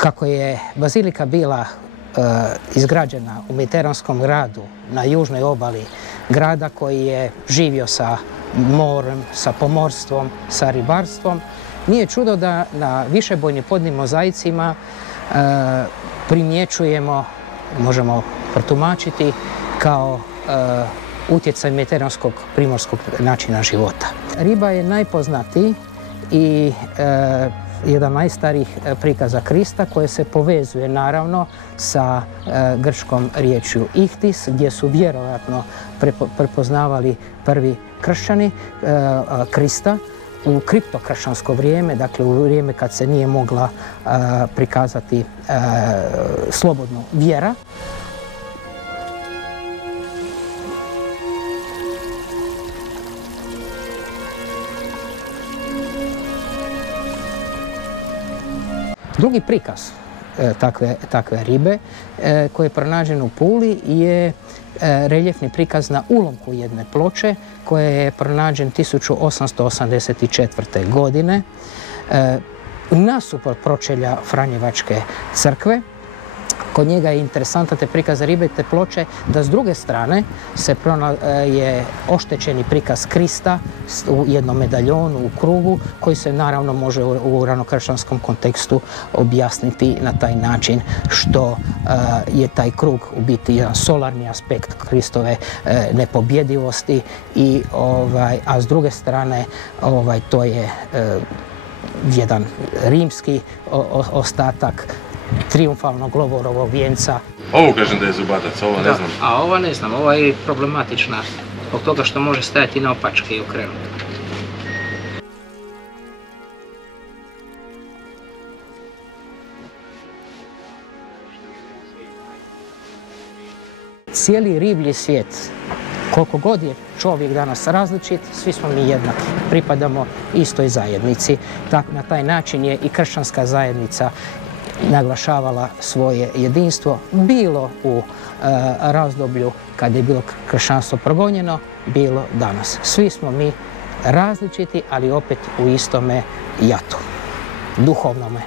Kako je bazilika bila izgrađena u Mediteranskom gradu na južnoj obali grada koji je živio sa morem, sa pomorstvom, sa ribarstvom, nije čudo da na višebojnim podnim mozaicima primjećujemo, možemo protumačiti kao utjecaj mediteranskog primorskog načina života. Riba je najpoznatiji i jedan najstarijih prikaza Krista koje se povezuje naravno sa grčkom riječju ihtis, gdje su vjerojatno prepoznavali prvi kršćani Krista u kriptokršćansko vrijeme, dakle u vrijeme kad se nije mogla prikazati slobodno vjera. Drugi prikaz takve ribe koji je pronađen u Puli je reljefni prikaz na ulomku jedne ploče koja je pronađen 1884. godine nasuprot pročelja Franjevačke crkve. Kod njega je interesantan te prikaz ribe, te ploče, da s druge strane je oštećeni prikaz Krista u jednom medaljonu, u krugu, koji se naravno može u ranokršćanskom kontekstu objasniti na taj način što je taj krug u biti jedan solarni aspekt Kristove nepobjedivosti, a s druge strane to je jedan rimski ostatak triumfalnog lovorovog vijenca. Ovo kažem da je zubatac, ovo ne znam. A ova ne znam, ova je problematična zbog toga što može stajati naopačke i okrenuti. Cijeli riblji svijet, koliko god je čovjek danas različit, svi smo mi jednaki, pripadamo istoj zajednici. Na taj način je i kršćanska zajednica naglašavala svoje jedinstvo, bilo u razdoblju kad je bilo kršćanstvo progonjeno, bilo danas. Svi smo mi različiti, ali opet u istome jatu, duhovnome.